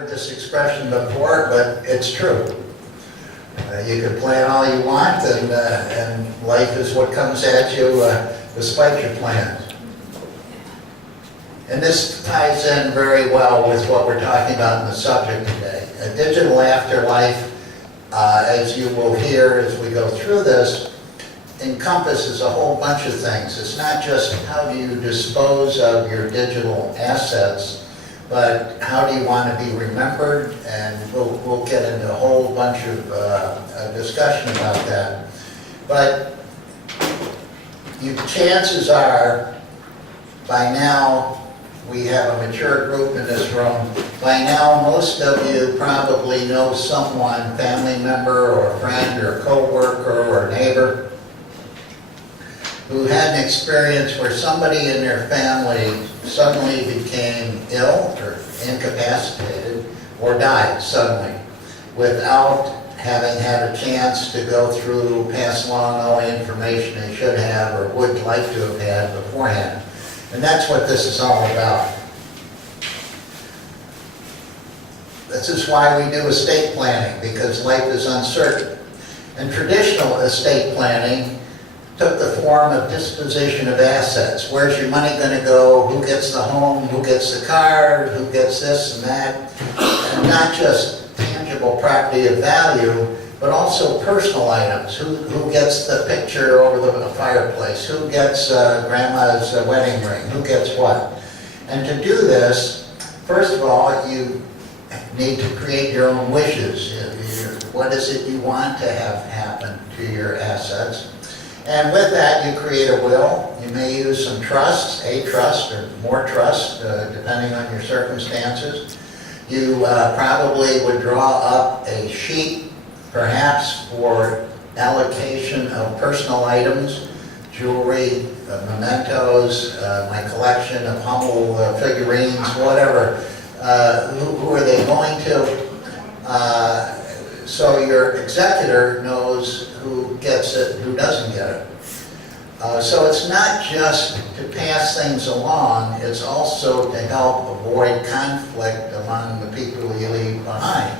heard this expression before, but it's true. You can plan all you want, and life is what comes at you despite your plans. And this ties in very well with what we're talking about in the subject today. A digital afterlife, as you will hear as we go through this, encompasses a whole bunch of things. It's not just how do you dispose of your digital assets, but how do you want to be remembered, and we'll get into a whole bunch of discussion about that. But chances are, by now, we have a mature group in this room. By now, most of you probably know someone, family member or friend or co-worker or neighbor, who had an experience where somebody in their family suddenly became ill or incapacitated or died suddenly without having had a chance to go through, pass along all the information they should have or would like to have had beforehand. And that's what this is all about. This is why we do estate planning, because life is uncertain. And traditional estate planning took the form of disposition of assets. Where's your money going to go? Who gets the home? Who gets the car? Who gets this and that? And not just tangible property of value, but also personal items. Who gets the picture over the fireplace? Who gets grandma's wedding ring? Who gets what? And to do this, first of all, you need to create your own wishes. What is it you want to have happen to your assets? And with that, you create a will. You may use some trusts, a trust or more trusts, depending on your circumstances. You probably would draw up a sheet, perhaps for allocation of personal items, jewelry, mementos, my collection of humble figurines, whatever. Who are they going to? So your executor knows who gets it, who doesn't get it. So it's not just to pass things along, it's also to help avoid conflict among the people you leave behind.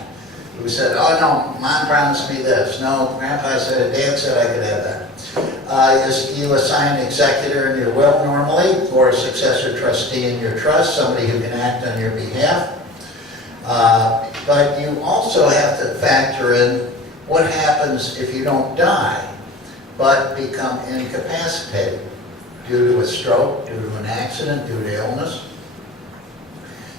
Who said, oh no, Mom promised me this. No, Grandpa said, Dad said I could have that. You assign an executor in your will normally, or a successor trustee in your trust, somebody who can act on your behalf. But you also have to factor in what happens if you don't die, but become incapacitated due to a stroke, due to an accident, due to illness.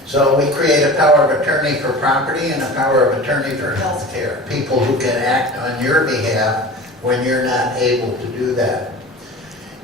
So we create a power of attorney for property and a power of attorney for health care, people who can act on your behalf when you're not able to do that.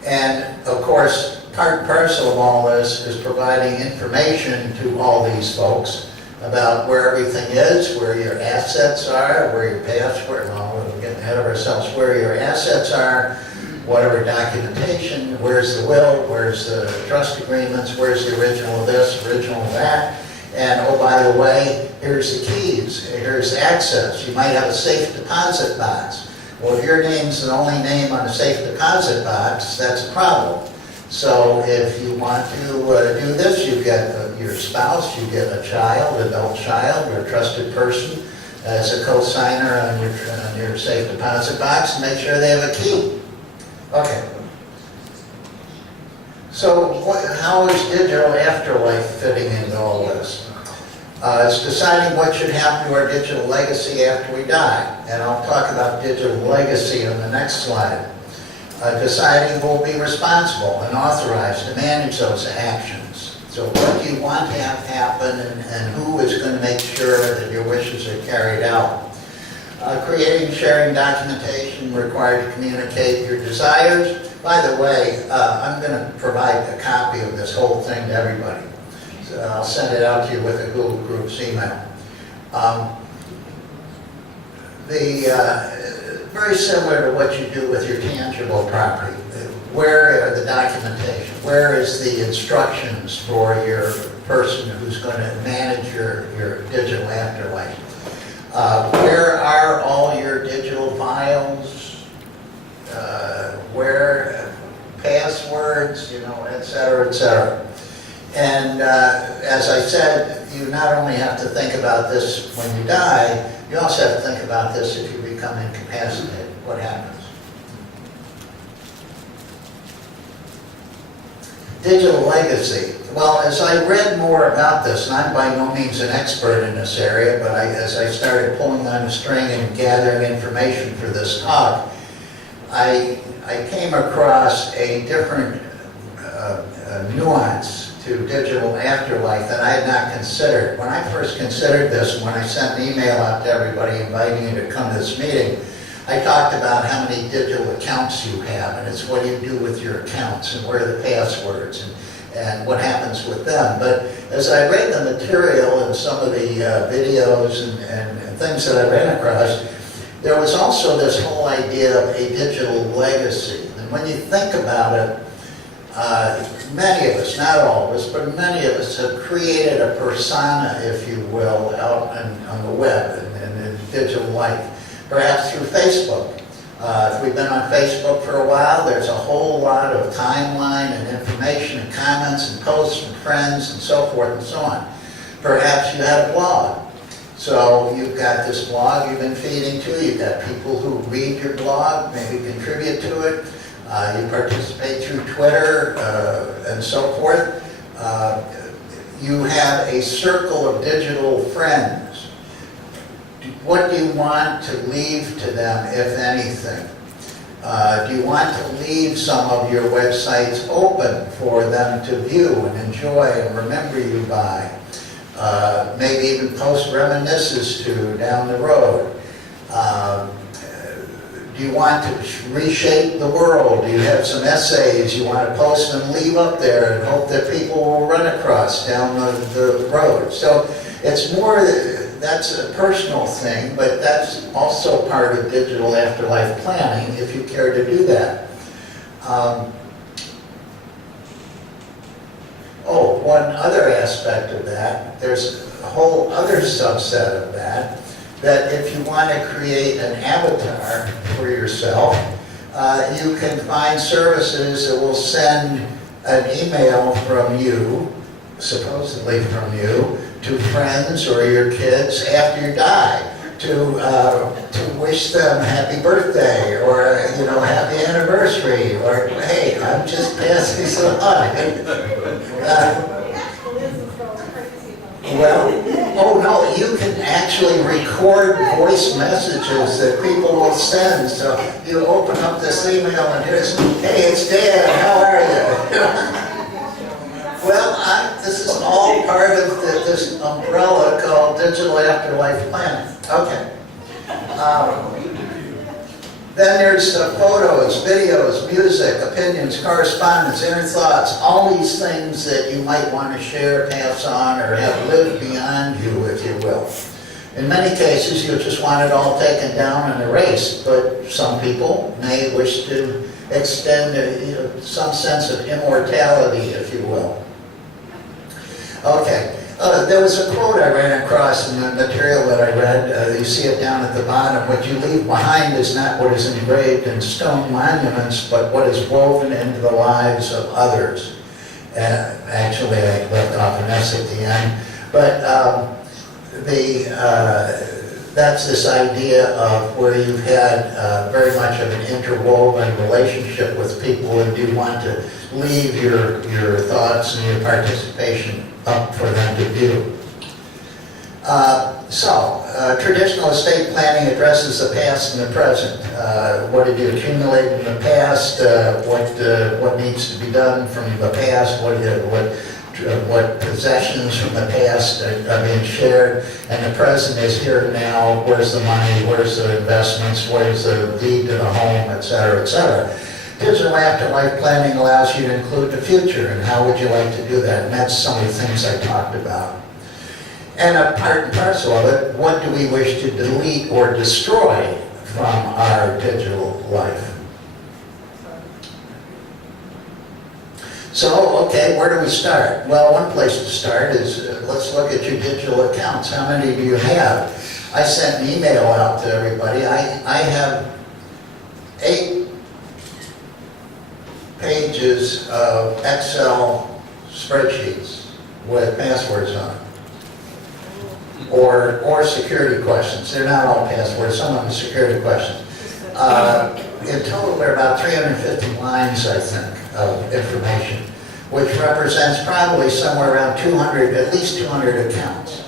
And of course, part and parcel of all this is providing information to all these folks about where everything is, where your assets are, where your password, well, we're getting ahead of ourselves, where your assets are, whatever documentation, where's the will, where's the trust agreements, where's the original of this, original of that, and oh, by the way, here's the keys, here's access. You might have a safe deposit box. Well, if your name's the only name on a safe deposit box, that's a problem. So if you want to do this, you get your spouse, you get a child, adult child, or a trusted person as a co-signer on your safe deposit box, and make sure they have a key. Okay. So how is digital afterlife fitting into all this? It's deciding what should happen to our digital legacy after we die. And I'll talk about digital legacy on the next slide. Deciding who will be responsible and authorized to manage those actions. So what do you want to have happen, and who is going to make sure that your wishes are carried out? Creating, sharing documentation required to communicate your desires. By the way, I'm going to provide a copy of this whole thing to everybody. So I'll send it out to you with a Google Groups email. Very similar to what you do with your tangible property. Where are the documentation? Where is the instructions for your person who's going to manage your digital afterlife? Where are all your digital files? Where passwords, et cetera, et cetera. And as I said, you not only have to think about this when you die, you also have to think about this if you become incapacitated. What happens? Digital legacy. Well, as I read more about this, and I'm by no means an expert in this area, but as I started pulling on the string and gathering information for this talk, I came across a different nuance to digital afterlife that I had not considered. When I first considered this, when I sent an email out to everybody inviting you to come to this meeting, I talked about how many digital accounts you have, and it's what do you do with your accounts, and where are the passwords, and what happens with them. But as I read the material and some of the videos and things that I ran across, there was also this whole idea of a digital legacy. And when you think about it, many of us, not all of us, but many of us have created a persona, if you will, out on the web and in digital life, perhaps through Facebook. If we've been on Facebook for a while, there's a whole lot of timeline and information and comments and posts from friends and so forth and so on. Perhaps you have a blog. So you've got this blog you've been feeding to, you've got people who read your blog, maybe contribute to it, you participate through Twitter and so forth. You have a circle of digital friends. What do you want to leave to them, if anything? Do you want to leave some of your websites open for them to view and enjoy and remember you by? Maybe even post reminiscences to down the road. Do you want to reshape the world? Do you have some essays you want to post and leave up there and hope that people will run across down the road? So it's more, that's a personal thing, but that's also part of digital afterlife planning if you care to do that. One other aspect of that, there's a whole other subset of that if you want to create an avatar for yourself, you can find services that will send an email from you, supposedly from you, to friends or your kids after you die, to wish them happy birthday or happy anniversary or hey, I'm just passing some on. Oh no, you can actually record voice messages that people will send. So you open up this email and here's, hey, it's Dad, how are you? Well, this is all part of this umbrella called digital afterlife planning. Okay. Then there's photos, videos, music, opinions, correspondence, inner thoughts, all these things that you might want to share, pass on, or have lived beyond you, if you will. In many cases, you just want it all taken down and erased, but some people may wish to extend some sense of immortality, if you will. Okay. There was a quote I ran across in the material that I read. You see it down at the bottom. What you leave behind is not what is engraved in stone monuments, but what is woven into the lives of others. Actually, I left off an S at the end. But that's this idea of where you've had very much of an interwoven relationship with people, and do want to leave your thoughts and your participation up for them to view. Traditional estate planning addresses the past and the present. What did you accumulate in the past? What needs to be done from the past? What possessions from the past are being shared? And the present is here and now. Where's the money? Where's the investments? Where's the deed to the home, et cetera, et cetera. Digital afterlife planning allows you to include the future, and how would you like to do that? And that's some of the things I talked about. And a part and parcel of it, what do we wish to delete or destroy from our digital life? So, okay, where do we start? Well, one place to start is, let's look at your digital accounts. How many do you have? I sent an email out to everybody. I have 8 pages of Excel spreadsheets with passwords on. or security questions. They're not all passwords, some of them are security questions. In total, there are about 350 lines, I think, of information, which represents probably somewhere around 200, at least 200 accounts.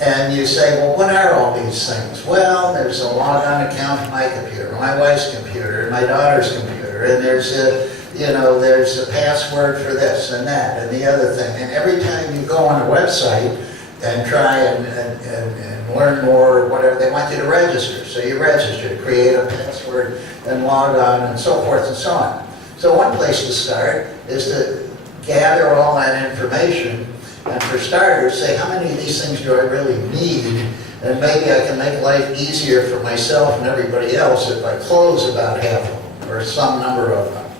And you say, well, what are all these things? Well, there's a logon account to my computer, my wife's computer, my daughter's computer, and there's a, there's a password for this and that and the other thing. And every time you go on a website and try and learn more or whatever, they want you to register. So you register, create a password and log on and so forth and so on. So one place to start is to gather all that information. And for starters, say, how many of these things do I really need? And maybe I can make life easier for myself and everybody else if I close about half of them, or some number of them.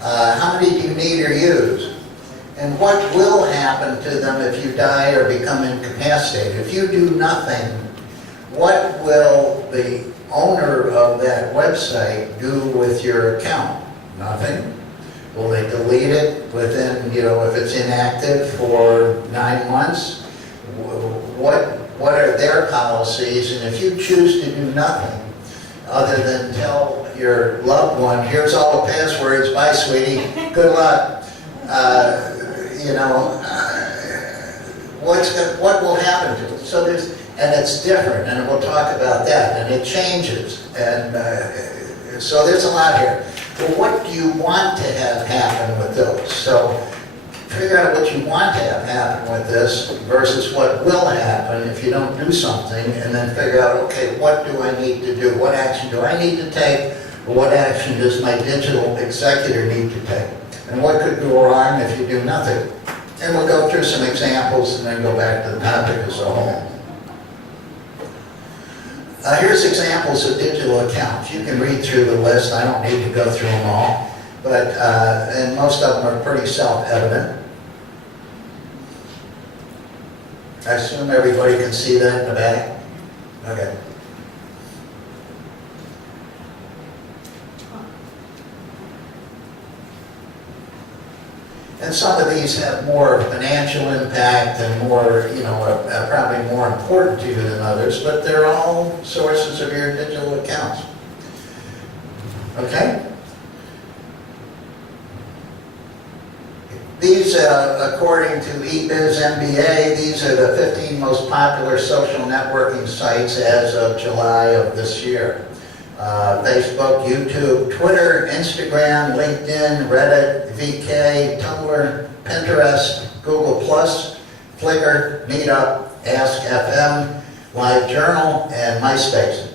How many do you need or use? And what will happen to them if you die or become incapacitated? If you do nothing, what will the owner of that website do with your account? Nothing. Will they delete it within, if it's inactive for 9 months? What are their policies? And if you choose to do nothing other than tell your loved one, here's all the passwords, bye sweetie, good luck, what will happen to it? So and it's different, and we'll talk about that, and it changes, and so there's a lot here. But what do you want to have happen with those? So figure out what you want to have happen with this versus what will happen if you don't do something, and then figure out, okay, what do I need to do? What action do I need to take? Or what action does my digital executor need to take? And what could go wrong if you do nothing? And we'll go through some examples and then go back to the topic as a whole. Here's examples of digital accounts. You can read through the list. I don't need to go through them all. But, and most of them are pretty self-evident. I assume everybody can see that in the back? Okay. And some of these have more financial impact and more, probably more important to you than others, but they're all sources of your digital accounts. Okay? These, according to eBiz MBA, these are the 15 most popular social networking sites as of July of this year. Facebook, YouTube, Twitter, Instagram, LinkedIn, Reddit, VK, Tumblr, Pinterest, Google+, Flickr, Meetup, Ask.fm, LiveJournal, and MySpace.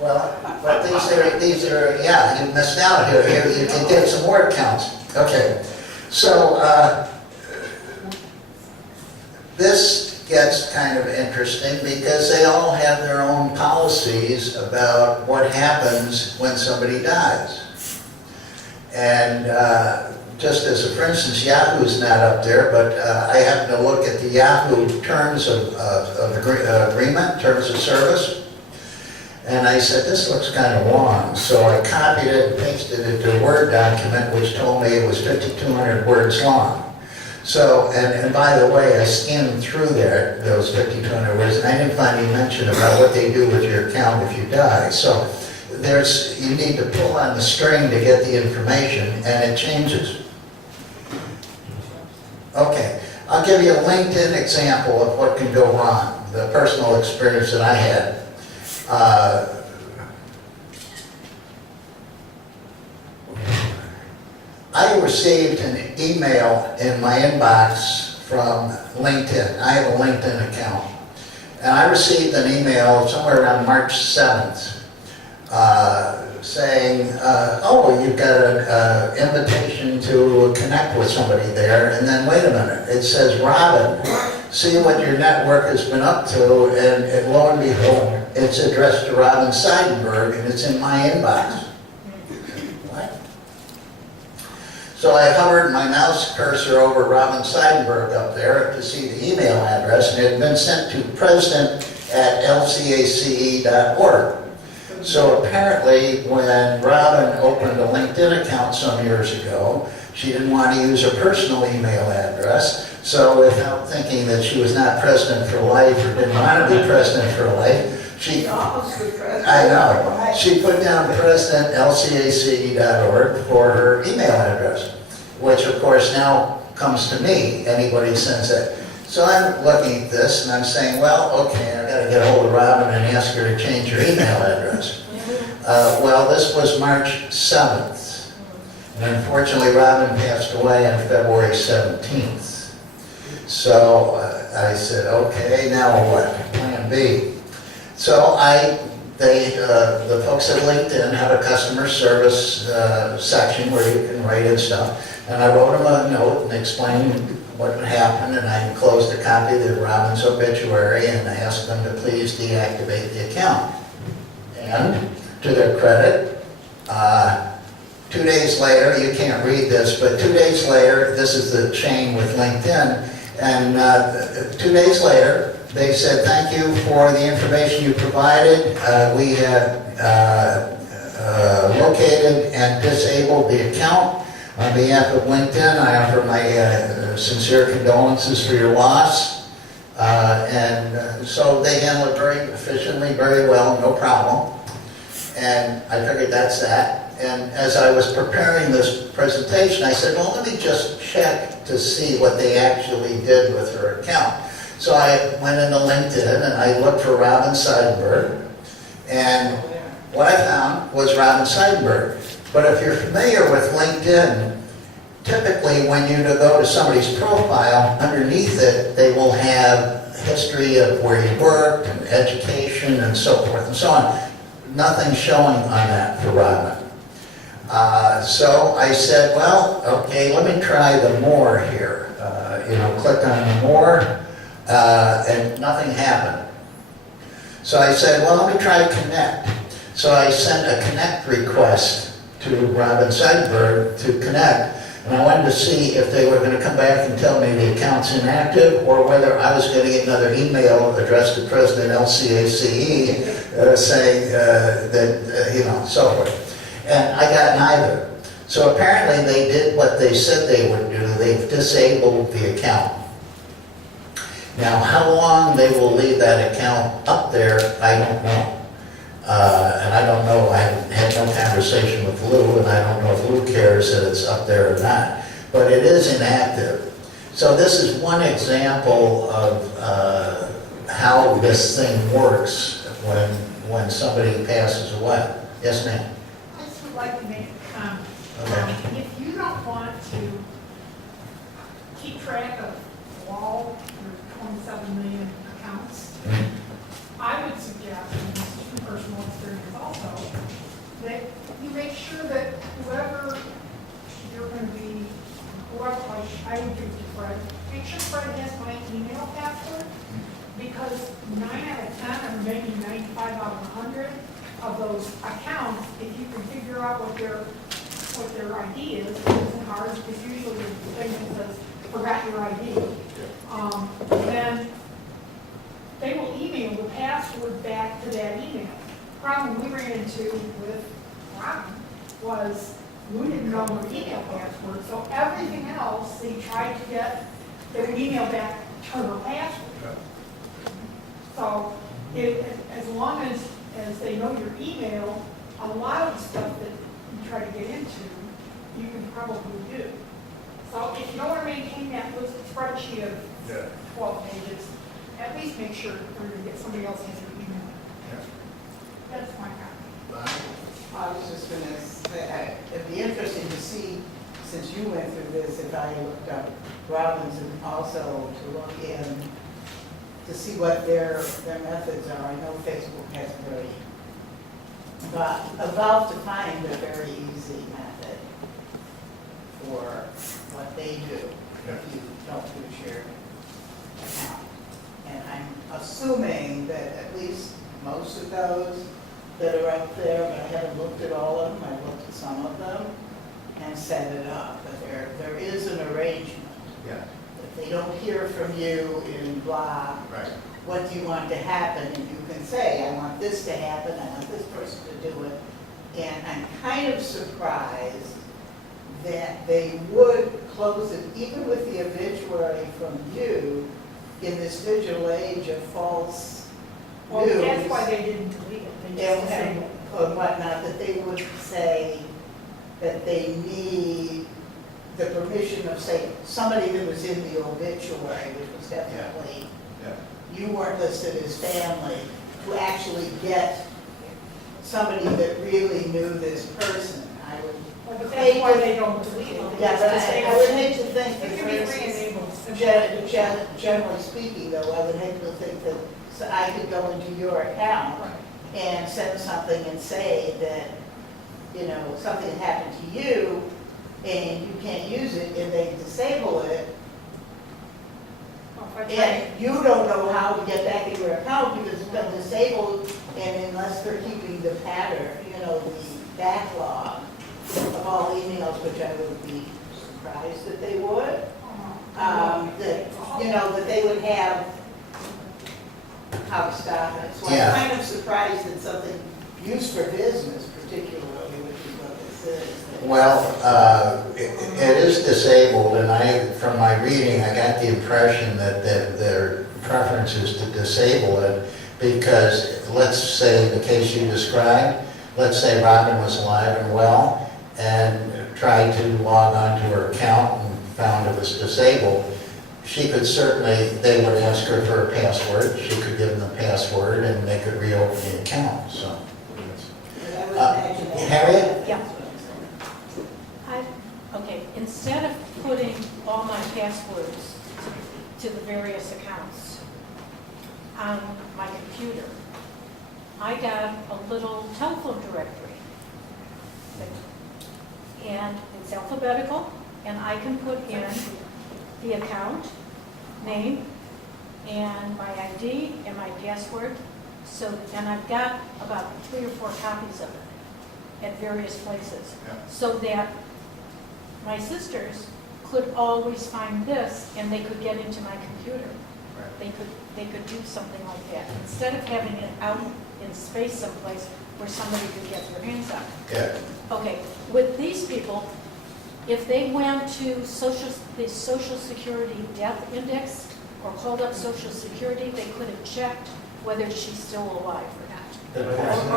Well, but these are, yeah, you missed out here. You can get some more accounts. Okay, so this gets kind of interesting because they all have their own policies about what happens when somebody dies. And just as a, for instance, Yahoo's not up there, but I happened to look at the Yahoo terms of agreement, terms of service. And I said, this looks kind of long. So I copied it and pasted it to a Word document, which told me it was 5,200 words long. So, and by the way, I skimmed through those 5,200 words, and I didn't find any mention about what they do with your account if you die. So you need to pull on the string to get the information, and it changes. Okay, I'll give you a LinkedIn example of what can go wrong, the personal experience that I had. I received an email in my inbox from LinkedIn. I have a LinkedIn account. And I received an email somewhere around March 7th saying, oh, you've got an invitation to connect with somebody there. And then wait a minute, it says Robin, see what your network has been up to, and lo and behold, it's addressed to Robin Seidenberg, and it's in my inbox. What? So I hovered my mouse cursor over Robin Seidenberg up there to see the email address, and it had been sent to president@lcace.org. So apparently, when Robin opened a LinkedIn account some years ago, She didn't want to use her personal email address, so without thinking that she was not president for life or didn't want to be president for life, she, I know, she put down presidentlcace.org for her email address, which of course now comes to me, anybody sends it. So I'm looking at this and I'm saying, well, okay, I've got to get a hold of Robin and ask her to change her email address. Well, this was March 7th. And unfortunately, Robin passed away on February 17th. So I said, okay, now what? Plan B. So the folks at LinkedIn have a customer service section where you can write in stuff. And I wrote them a note and explained what happened, and I enclosed a copy of Robin's obituary and I asked them to please deactivate the account. And to their credit, 2 days later, you can't read this, but 2 days later, this is the chain with LinkedIn, and 2 days later, they said, thank you for the information you provided. We have located and disabled the account. On behalf of LinkedIn, I offer my sincere condolences for your loss. So they handled it very efficiently, very well, no problem. And I figured that's that. And as I was preparing this presentation, I said, well, let me just check to see what they actually did with her account. So I went into LinkedIn and I looked for Robin Seidenberg. And what I found was Robin Seidenberg. But if you're familiar with LinkedIn, typically when you go to somebody's profile, underneath it, they will have history of where you worked and education and so forth and so on. Nothing showing on that for Robin. So I said, well, okay, let me try the more here. Click on the more, and nothing happened. So I said, well, let me try connect. So I sent a connect request to Robin Seidenberg to connect, and I wanted to see if they were going to come back and tell me the account's inactive, or whether I was going to get another email addressed to President LCACE saying that, so forth. And I got neither. So apparently they did what they said they would do. They've disabled the account. Now, how long they will leave that account up there, I don't know. And I don't know, I had no conversation with Lou, and I don't know if Lou cares that it's up there or not. But it is inactive. So this is one example of how this thing works when somebody passes away. Yes, ma'am? I just would like to make a comment. Okay. If you don't want to keep track of all your 27 million accounts, I would suggest, and this is from personal experience also, that you make sure that whoever you're going to be, whoever, like I would do to Fred, make sure Fred has my email password, because 9 out of 10, or maybe 95 out of 100 of those accounts, if you can figure out what their ID is, it isn't hard, because usually the thing that says, forgot your ID, then they will email the password back to that email. The problem we ran into with Robin was we didn't know her email password, so everything else they tried to get their email back to her password. So as long as they know your email, a lot of the stuff that you try to get into, you can probably do. So if you don't want to maintain that list spreadsheet of 12 pages, at least make sure you're going to get somebody else has your email. That's my comment. I was just going to say, it'd be interesting to see, since you went through this, if I looked up Robin's and also to look in to see what their methods are. I know Facebook has very, but about to find a very easy method for what they do if you don't do shared account. And I'm assuming that at least most of those that are up there, but I haven't looked at all of them, I've looked at some of them and set it up. But there is an arrangement. Yeah. If they don't hear from you in blah, Right. what do you want to happen? And you can say, I want this to happen, I want this person to do it. And I'm kind of surprised that they would close it, even with the obituary from you, in this digital age of false Well, news. that's why they didn't delete it, they just And disabled and whatnot, that they would say that they need the permission of, say, somebody who was in the obituary, which was definitely, you weren't listed as family, to actually get somebody that really knew this person. I would, Well, but that's why they don't delete it. They yeah, just but I disable would it. hate to think It that, can for be instance, re-enabled. generally speaking, though, I would hate to think that, so I could go into your account Right. and send something and say that, you know, something happened to you and you can't use it, and they disable it, Well, if I try- and you don't know how to get back in your account because it's been disabled, and unless they're keeping the pattern, you know, the backlog of all emails, which I would be surprised that they would, that, you know, that they would have how to stop it. So Yeah. I'm kind of surprised that something used for business particularly, which is what this is. that- Well, it is disabled, and from my reading, I got the impression that their preference is to disable it, because let's say the case you described, let's say Robin was alive and well, and tried to log on to her account and found it was disabled, she could certainly, they would ask her for a password, she could give them the password, and they could reopen the account, so. But I would imagine that- Harriet? Yeah. Okay, instead of putting all my passwords to the various accounts on my computer, I got a little telephone directory. And it's alphabetical, and I can put in the account, name, and my ID, and my password. So, and I've got about 3 or 4 copies of it at various places. So that my sisters could always find this, and they could get into my computer. They could do something like that, instead of having it out in space someplace where somebody could get their hands on it. Yeah. Okay, with these people, if they went to the Social Security Death Index or called up Social Security, they could have checked whether she's still alive or not.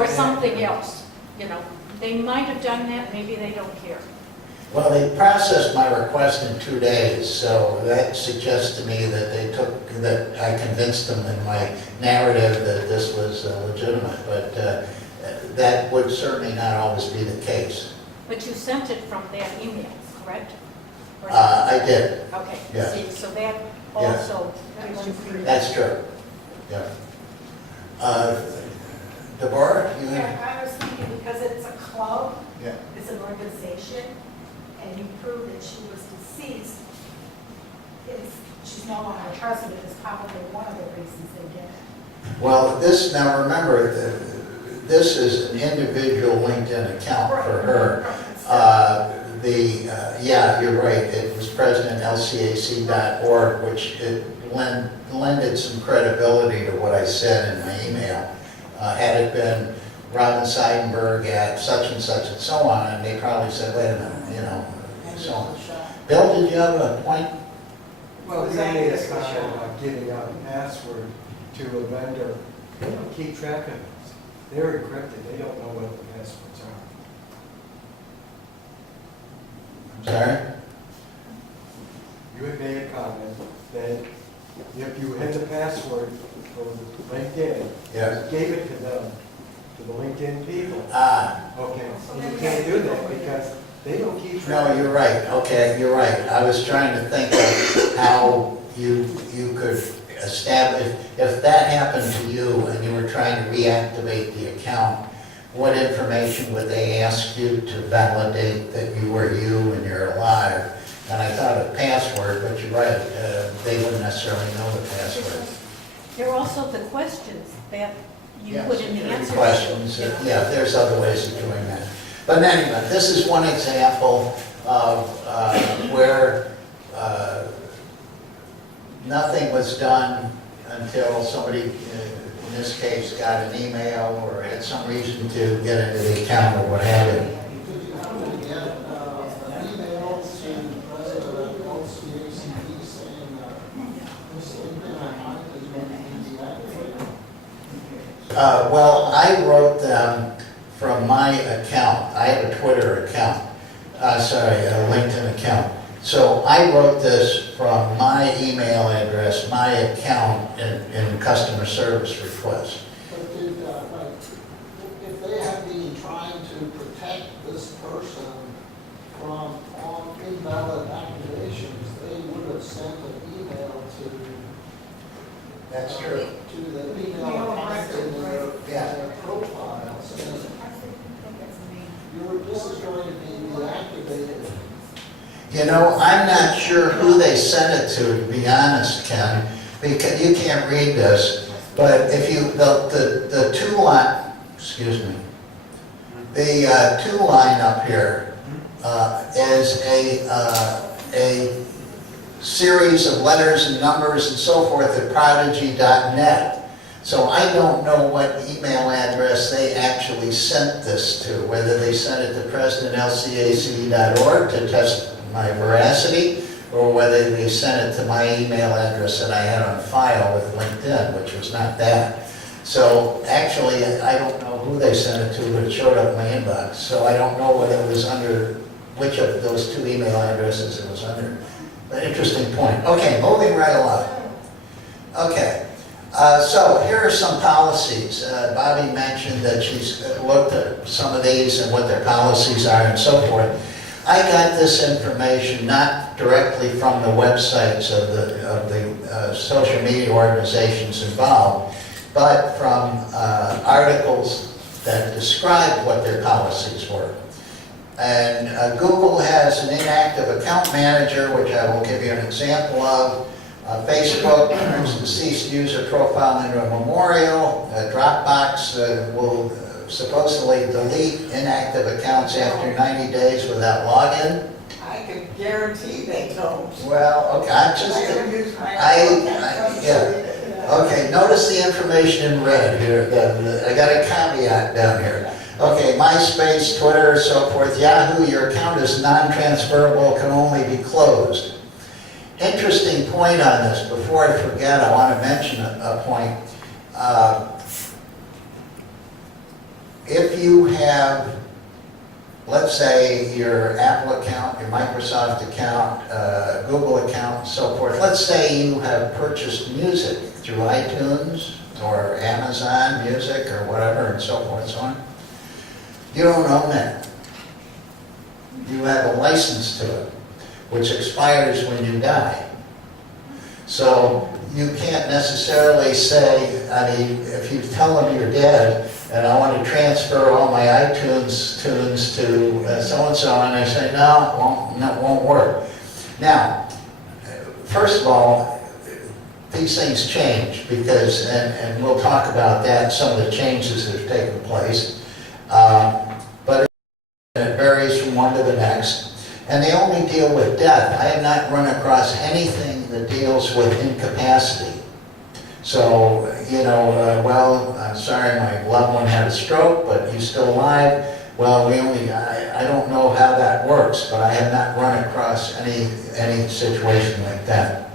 Or something else, you know. They might have done that, maybe they don't care. Well, they processed my request in 2 days, so that suggests to me that that I convinced them in my narrative that this was legitimate, but that would certainly not always be the case. But you sent it from that email, correct? Or not? I did, Okay, yeah. see, so that also. that's true, yeah. Deborah, you have? Yeah, I was thinking because it's a club, Yeah. it's an organization, and you prove that she was deceased, she's no longer president is probably one of the reasons they did it. Well, now remember, this is an individual LinkedIn account for her. Yeah, you're right, it was presidentlcac.org, which it lended some credibility to what I said in my email. Had it been Robin Seidenberg at such and so on, and they probably said, wait a minute, you know, so. Bill, did you have a point? Well, we made a comment about giving out a password to a vendor. They don't keep track of it. They're encrypted. They don't know what the passwords are. I'm sorry? You had made a comment that if you had the password for LinkedIn, Yeah. you gave it to them, to the LinkedIn people. Okay, and you can't do that because they don't keep track. No, you're right, okay, you're right. I was trying to think of how you could establish, if that happened to you and you were trying to reactivate the account, what information would they ask you to validate that you were you and you're alive? And I thought a password, but you're right, they wouldn't necessarily know the password. There are also the questions that you Yeah, put in the security answers. questions, yeah, there's other ways of doing that. But anyway, this is one example of where nothing was done until somebody, in this case, got an email or had some reason to get into the account or what have you. Well, I wrote them from my account. I have a Twitter account, sorry, a LinkedIn account. So I wrote this from my email address, my account in customer service request. But did, like, if they had been trying to protect this person from all invalid activations, they would have sent an email to. That's true. To the email account in their profile, saying, I think that's amazing. this is going to be deactivated. You know, I'm not sure who they sent it to be honest, Ken, because you can't read this, but if you, the two line, excuse me, the two line up here is a series of letters and numbers and so forth at prodigy.net. So I don't know what email address they actually sent this to, whether they sent it to president@lcac.org to test my veracity, or whether they sent it to my email address that I had on file with LinkedIn, which was not that. So actually, I don't know who they sent it to, but it showed up in my inbox. So I don't know whether it was under, which of those two email addresses it was under. But interesting point. Okay, moving right along. Okay. So here are some policies. Bobby mentioned that she's looked at some of these and what their policies are and so forth. I got this information not directly from the websites of the social media organizations involved, but from articles that described what their policies were. And Google has an inactive account manager, which I will give you an example of. Facebook turns deceased user profile into a memorial. Dropbox will supposedly delete inactive accounts after 90 days without login. I can guarantee they don't. Well, okay, I'm just, yeah. Okay, notice the information in red here. I got a caveat down here. Okay, MySpace, Twitter, so forth. Yahoo, your account is non-transferable, can only be closed. Interesting point on this. Before I forget, I want to mention a point. If you have, let's say, your Apple account, your Microsoft account, Google account, and so forth, let's say you have purchased music through iTunes or Amazon Music or whatever and so forth and so on. You don't own that. You have a license to it, which expires when you die. So you can't necessarily say, I mean, if you tell them you're dead and I want to transfer all my iTunes tunes to so-and-so, and they say, no, it won't work. Now, first of all, these things change because, and we'll talk about that, some of the changes that have taken place, but it varies from one to the next. And they only deal with death. I have not run across anything that deals with incapacity. So, you know, well, I'm sorry my loved one had a stroke, but he's still alive. Well, I don't know how that works, but I have not run across any situation like that.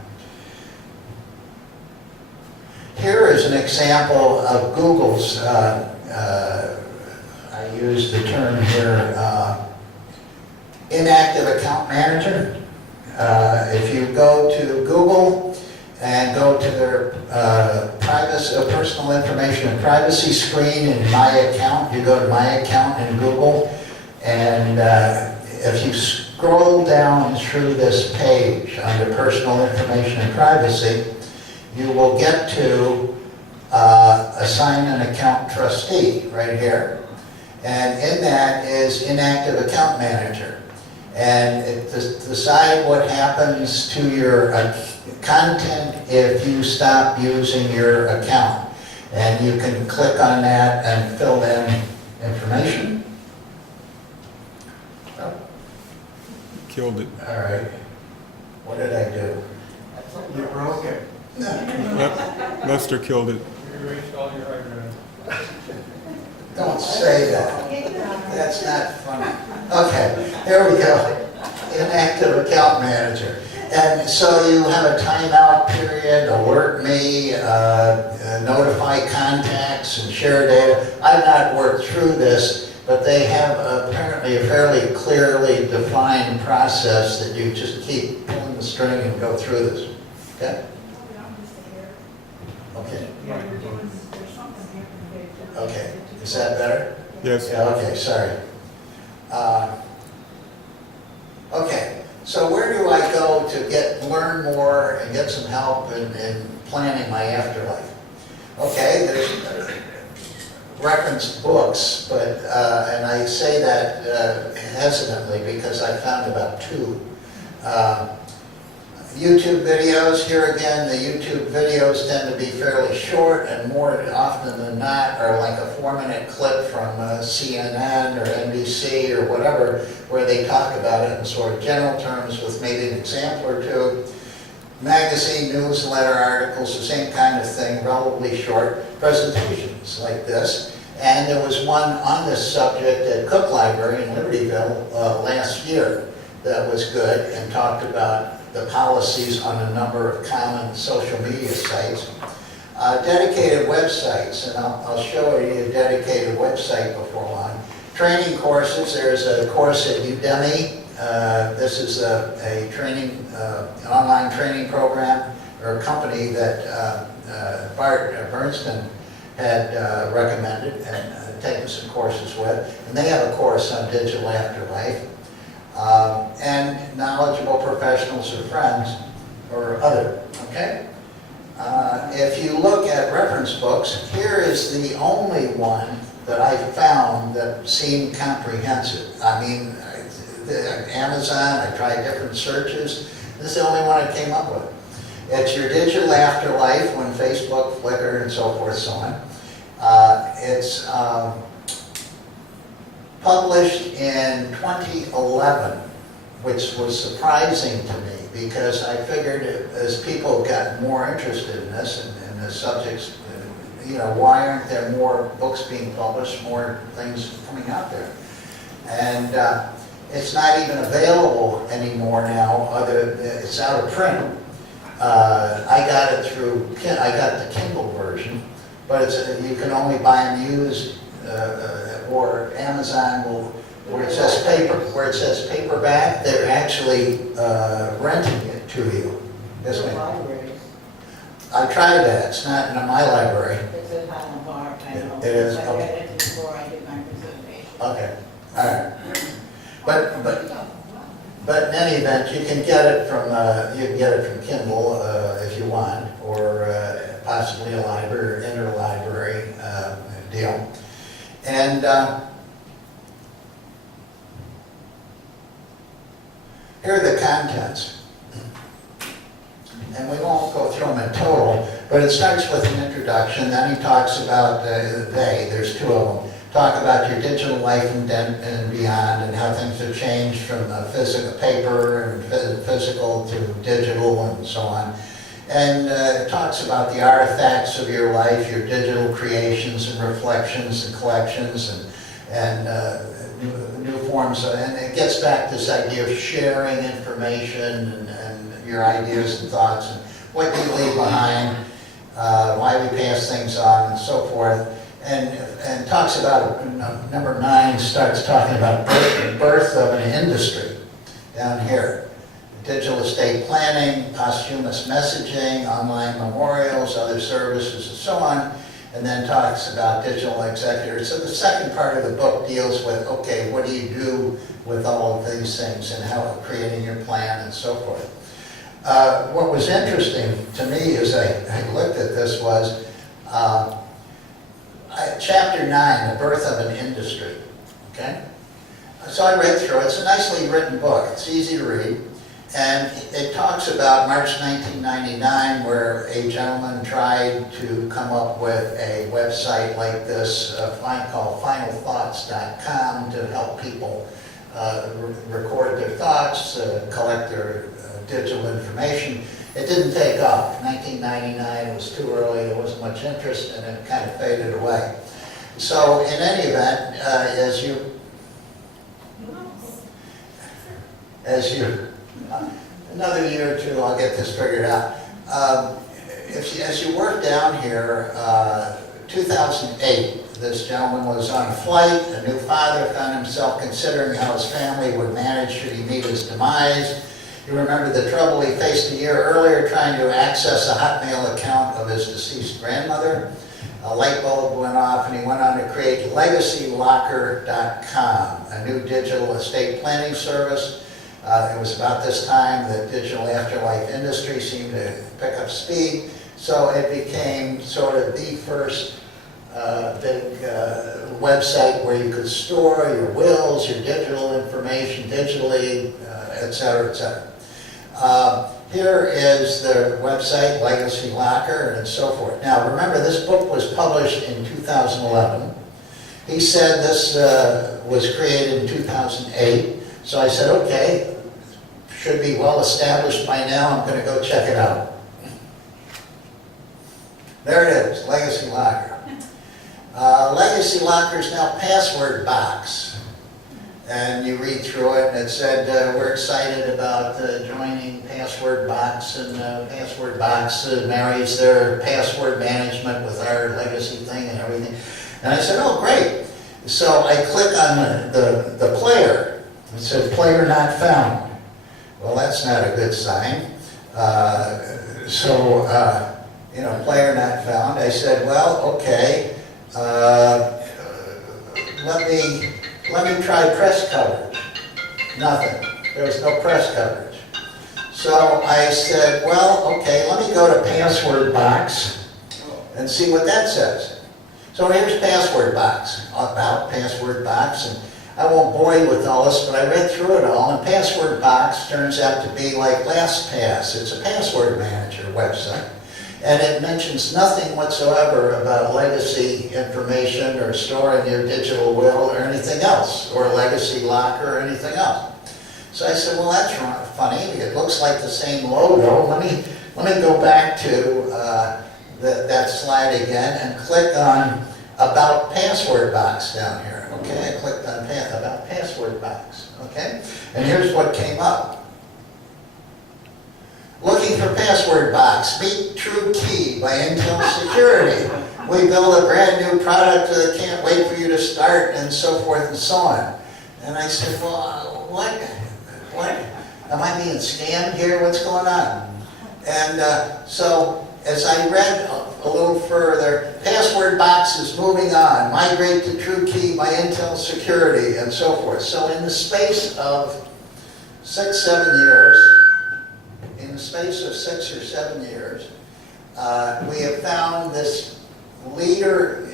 Here is an example of Google's, I use the term here, inactive account manager. If you go to Google and go to their personal information and privacy screen in My Account, you go to My Account in Google, and if you scroll down through this page under personal information and privacy, you will get to assign an account trustee right here. And in that is inactive account manager. And decide what happens to your content if you stop using your account. And you can click on that and fill in information. Oh. Killed it. All right. What did I do? You broke it. Lester killed it. You erased all your hard drive. Don't say that. That's not funny. Okay, here we go. Inactive account manager. And so you have a timeout period, alert me, notify contacts and share data. I've not worked through this, but they have apparently a fairly clearly defined process that you just keep pulling the string and go through this. Okay? I'm just aware. Okay. Yeah, you're doing, there's something happening there. Okay. Is that better? Yes. Yeah, okay, sorry. Okay, so where do I go to learn more and get some help in planning my afterlife? Okay, there's referenced books, but, and I say that hesitantly because I found about 2. YouTube videos, here again, the YouTube videos tend to be fairly short and more often than not are like a 4-minute clip from CNN or NBC or whatever where they talk about it in sort of general terms with maybe an example or 2. Magazine, newsletter articles, the same kind of thing, relatively short presentations like this. And there was one on this subject at Cook Library in Libertyville last year that was good and talked about the policies on a number of common social media sites. Dedicated websites, and I'll show you a dedicated website before long. Training courses, there's a course at Udemy. This is a training, online training program or company that Bart Bernstein had recommended and taken some courses with. And they have a course on digital afterlife. And knowledgeable professionals or friends or other, okay? If you look at reference books, here is the only one that I found that seemed comprehensive. I mean, Amazon, I tried different searches. This is the only one I came up with. It's Your Digital Afterlife when Facebook, Flickr, and so forth, so on. It's published in 2011, which was surprising to me because I figured as people got more interested in this and the subjects, you know, why aren't there more books being published, more things coming out there? And it's not even available anymore now, it's out of print. I got it through, I got the Kindle version, but you can only buy them used, or Amazon will, where it says paperback, they're actually renting it to you. Yes, There are ma'am. libraries. I tried that, it's not in my library. It's at Highland Park, I know. It is, I okay. read it before I did my presentation. Okay, all right. But in any event, you can get it from Kindle if you want, or possibly a library or interlibrary deal. And here are the contents. And we won't go through them in total, but it starts with an introduction, then he talks about, there's 2 of them, talk about your digital life and beyond and how things have changed from physical paper and physical to digital and so on. And it talks about the artifacts of your life, your digital creations and reflections and collections and new forms. And it gets back to this idea of sharing information and your ideas and thoughts and what you leave behind, why we pass things on and so forth. And talks about, number 9 starts talking about birth of an industry down here. Digital estate planning, posthumous messaging, online memorials, other services, and so on, and then talks about digital executors. So the second part of the book deals with, okay, what do you do with all of these things and how creating your plan and so forth. What was interesting to me as I looked at this was Chapter 9, The Birth of an Industry, okay? So I read through it. It's a nicely written book. It's easy to read. And it talks about March 1999 where a gentleman tried to come up with a website like this called finalthoughts.com to help people record their thoughts, collect their digital information. It didn't take off. 1999, it was too early, there wasn't much interest, and it kind of faded away. So in any event, as you another year or two, I'll get this figured out. As you work down here, 2008, this gentleman was on a flight. A new father found himself considering how his family would manage should he meet his demise. You remember the trouble he faced a year earlier trying to access a Hotmail account of his deceased grandmother. A light bulb went off and he went on to create LegacyLocker.com, a new digital estate planning service. It was about this time that digital afterlife industry seemed to pick up speed. So it became sort of the first big website where you could store your wills, your digital information digitally, et cetera, et cetera. Here is the website, Legacy Locker, and so forth. Now, remember, this book was published in 2011. He said this was created in 2008. So I said, okay, should be well established by now. I'm going to go check it out. There it is, Legacy Locker. Legacy Locker is now Password Box. And you read through it, and it said, we're excited about joining Password Box, and Password Box marries their password management with our legacy thing and everything. And I said, oh, great. So I click on the player. It said, player not found. Well, that's not a good sign. Player not found. I said, well, okay, let me try press coverage. Nothing. There was no press coverage. So I said, well, okay, let me go to Password Box and see what that says. So here's Password Box, about Password Box, and I won't bore you with all this, but I read through it all, and Password Box turns out to be like LastPass. It's a password manager website. And it mentions nothing whatsoever about legacy information or storing your digital will or anything else, or legacy locker or anything else. So I said, well, that's funny. It looks like the same logo. Let me go back to that slide again and click on About Password Box down here. Okay, I clicked on About Password Box. Okay, and here's what came up. Looking for Password Box, meet True Key by Intel Security. We build a brand new product that can't wait for you to start, and so forth and so on. And I said, well, what? Am I being scammed here? What's going on? And so as I read a little further, Password Box is moving on. Migrate to True Key by Intel Security, and so forth. So in the space of 7 years, in the space of 6 or 7 years, we have found this leader,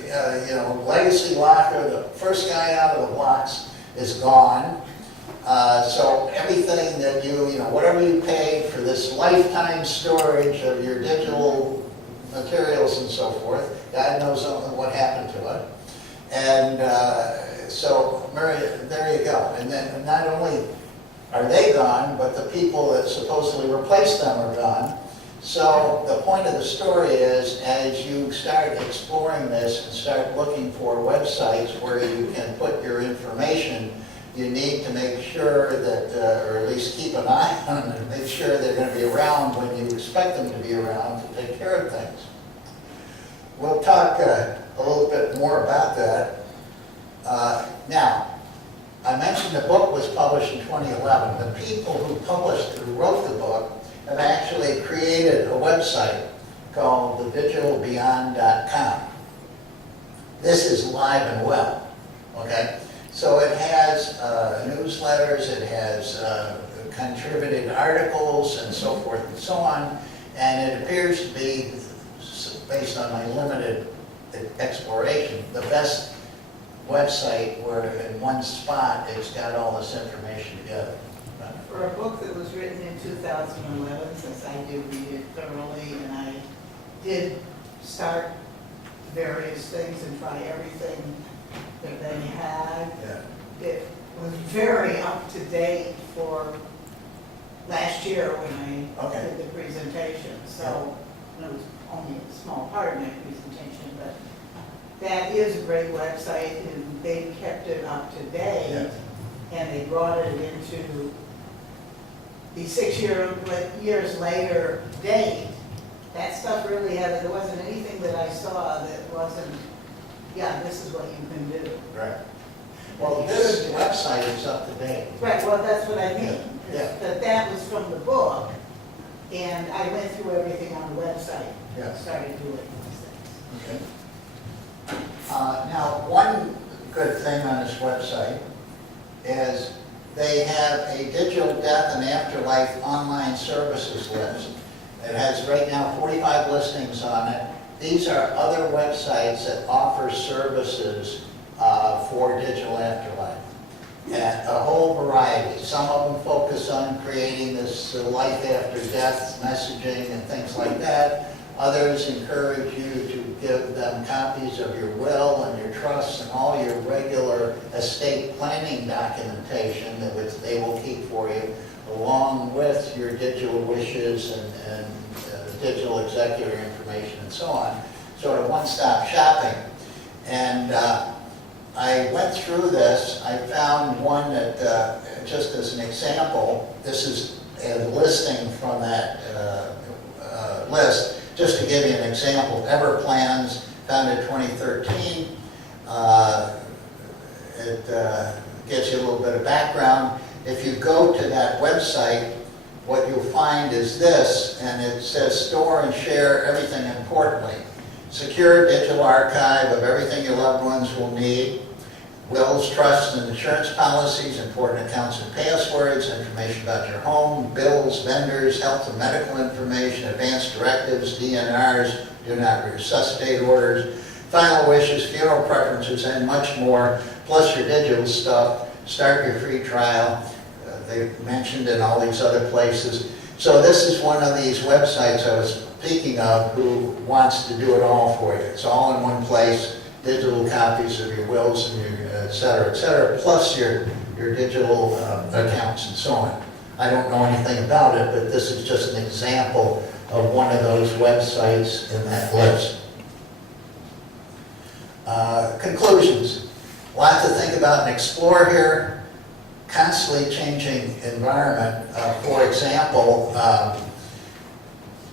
legacy locker. The first guy out of the blocks is gone. So everything that whatever you paid for this lifetime storage of your digital materials and so forth, God knows what happened to it. And so there you go. And then not only are they gone, but the people that supposedly replaced them are gone. So the point of the story is, as you start exploring this and start looking for websites where you can put your information, you need to make sure that, or at least keep an eye on them and make sure they're going to be around when you expect them to be around to take care of things. We'll talk a little bit more about that. Now, I mentioned the book was published in 2011. The people who wrote the book, have actually created a website called thedigitalbeyond.com. This is live and well, okay? So it has newsletters, it has contributed articles and so forth and so on, and it appears to be, based on my limited exploration, the best website where in one spot it's got all this information together. For a book that was written in 2011, since I did read it thoroughly, and I did start various things and try everything that they had, it was very up to date for last year when I did the presentation. So it was only a small part of my presentation, but that is a great website, and they kept it up to date, and they brought it into the 6 years later date, that stuff really had, there wasn't anything that I saw that wasn't, yeah, this is what you can do. Right. Well, this website is up to date. Right, well, that's what I mean. Yeah. That was from the book, and I went through everything on the website. Yeah. Started doing these things. Okay. Now, one good thing on this website is they have a digital death and afterlife online services list. It has right now 45 listings on it. These are other websites that offer services for digital afterlife. And a whole variety. Some of them focus on creating this life after death messaging and things like that. Others encourage you to give them copies of your will and your trusts and all your regular estate planning documentation that which they will keep for you, along with your digital wishes and digital executor information and so on. Sort of one-stop shopping. And I went through this. I found one that, just as an example, this is a listing from that list. Just to give you an example, Everplans, founded 2013. It gives you a little bit of background. If you go to that website, what you'll find is this, and it says store and share everything importantly. Secure digital archive of everything your loved ones will need. Wills, trusts, and insurance policies, important accounts and passwords, information about your home, bills, vendors, health and medical information, advance directives, DNRs, do not resuscitate orders, final wishes, funeral preferences, and much more, plus your digital stuff. Start your free trial. They mentioned in all these other places. So this is one of these websites I was speaking of who wants to do it all for you. It's all in one place. Digital copies of your wills and your et cetera, plus your digital accounts and so on. I don't know anything about it, but this is just an example of one of those websites in that list. Conclusions. A lot to think about and explore here. Constantly changing environment. For example,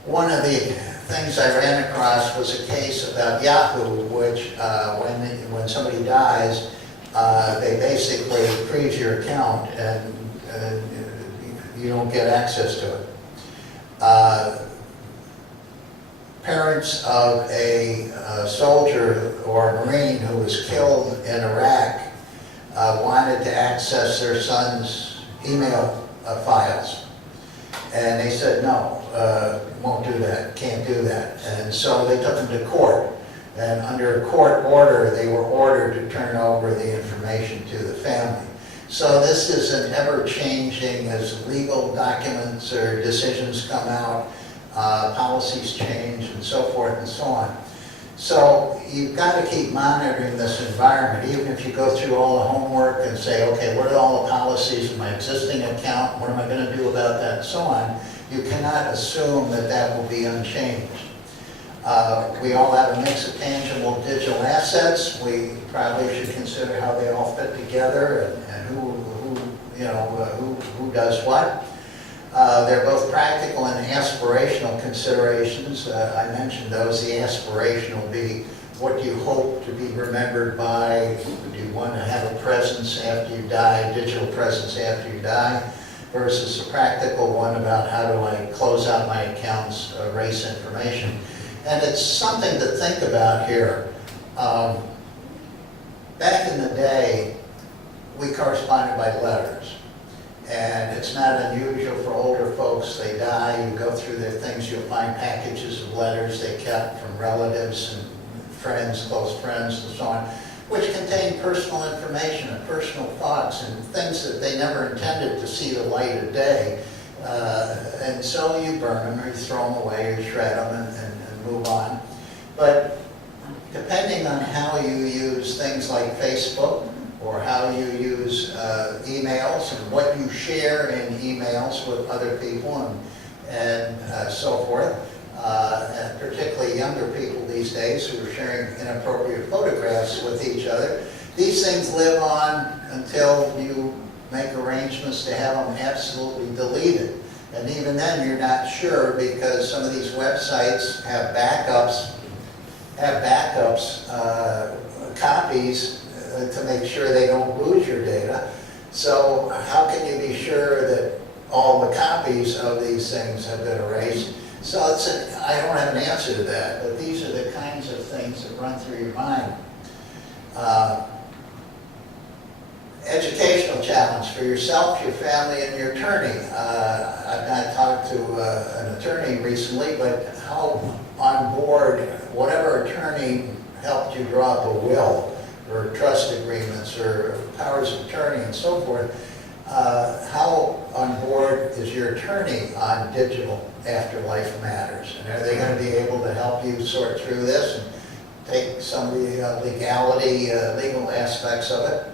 one of the things I ran across was a case about Yahoo, which when somebody dies, they basically freeze your account and you don't get access to it. Parents of a soldier or a Marine who was killed in Iraq wanted to access their son's email files. And they said, no, won't do that, can't do that. And so they took him to court. And under a court order, they were ordered to turn over the information to the family. So this is an ever-changing, as legal documents or decisions come out, policies change and so forth and so on. So you've got to keep monitoring this environment, even if you go through all the homework and say, okay, what are all the policies in my existing account? What am I going to do about that? And so on. You cannot assume that that will be unchanged. We all have a mix of tangible digital assets. We probably should consider how they all fit together and who does what. They're both practical and aspirational considerations. I mentioned those. The aspirational will be what do you hope to be remembered by? Do you want to have a presence after you die, digital presence after you die? Versus the practical one about how do I close out my accounts, erase information. And it's something to think about here. Back in the day, we corresponded by letters. And it's not unusual for older folks, they die, you go through their things, you'll find packages of letters they kept from relatives and friends, close friends and so on, which contain personal information and personal thoughts and things that they never intended to see the light of day. And so you burn them or you throw them away or you shred them and move on. But depending on how you use things like Facebook or how you use emails and what you share in emails with other people and so forth, and particularly younger people these days who are sharing inappropriate photographs with each other, these things live on until you make arrangements to have them absolutely deleted. And even then, you're not sure because some of these websites have copies to make sure they don't lose your data. So how can you be sure that all the copies of these things have been erased? So I don't have an answer to that, but these are the kinds of things that run through your mind. Educational challenge for yourself, your family, and your attorney. I've not talked to an attorney recently, but how on board, whatever attorney helped you draw up a will, or trust agreements, or powers of attorney, and so forth, how on board is your attorney on digital afterlife matters? And are they going to be able to help you sort through this and take some of the legal aspects of it?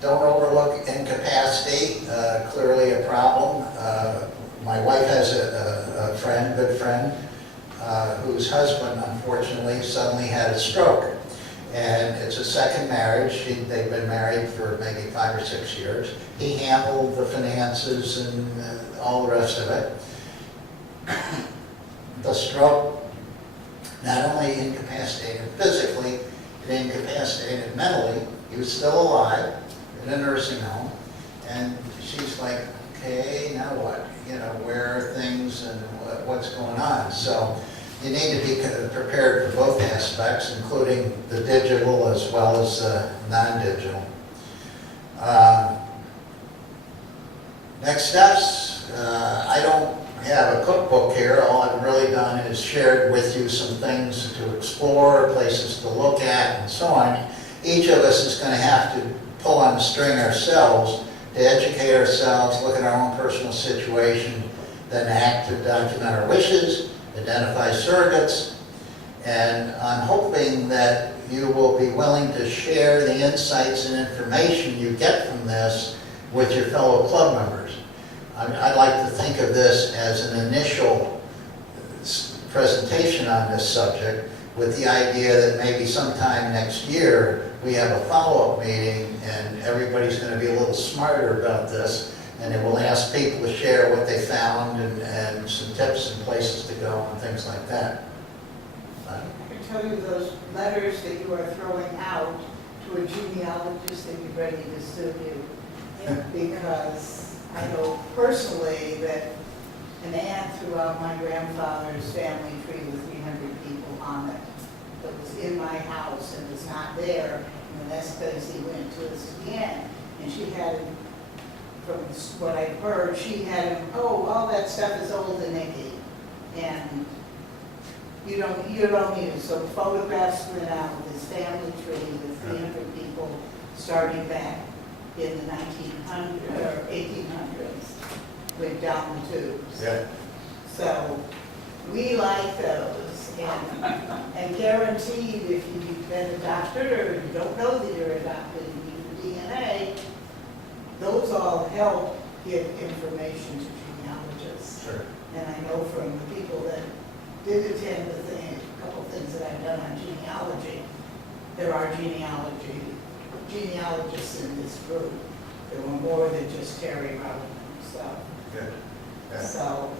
Don't overlook incapacity, clearly a problem. My wife has a friend, good friend, whose husband unfortunately suddenly had a stroke. And it's a second marriage. They've been married for maybe 5 or 6 years. He handled the finances and all the rest of it. The stroke not only incapacitated physically, it incapacitated mentally. He was still alive in a nursing home. And she's like, okay, now what? You know, where are things and what's going on? So you need to be prepared for both aspects, including the digital as well as the non-digital. Next steps, I don't have a cookbook here. All I've really done is shared with you some things to explore, places to look at, and so on. Each of us is going to have to pull on the string ourselves to educate ourselves, look at our own personal situation, then act to document our wishes, identify surrogates, and I'm hoping that you will be willing to share the insights and information you get from this with your fellow club members. I'd like to think of this as an initial presentation on this subject with the idea that maybe sometime next year we have a follow-up meeting and everybody's going to be a little smarter about this, and it will ask people to share what they found and some tips and places to go and things like that. I can tell you those letters that you are throwing out to a genealogist that you're ready to sue you. Because I know personally that an aunt threw out my grandfather's family tree with 300 people on it that was in my house and was not there. And the next place he went to is again. And she had him, from what I've heard, she had him, oh, all that stuff is old and icky. And you don't need it. So photographs went out with his family tree with 300 people starting back in the 1900s or 1800s, went down the tubes. Yeah. So we like those, and guaranteed if you've been adopted or you don't know that you're adopted and you do DNA, those all help get information to genealogists. Sure. And I know from the people that did attend the thing, a couple of things that I've done on genealogy, there are genealogists in this group. There were more than just Terry Rowland and stuff. Good. Yeah. So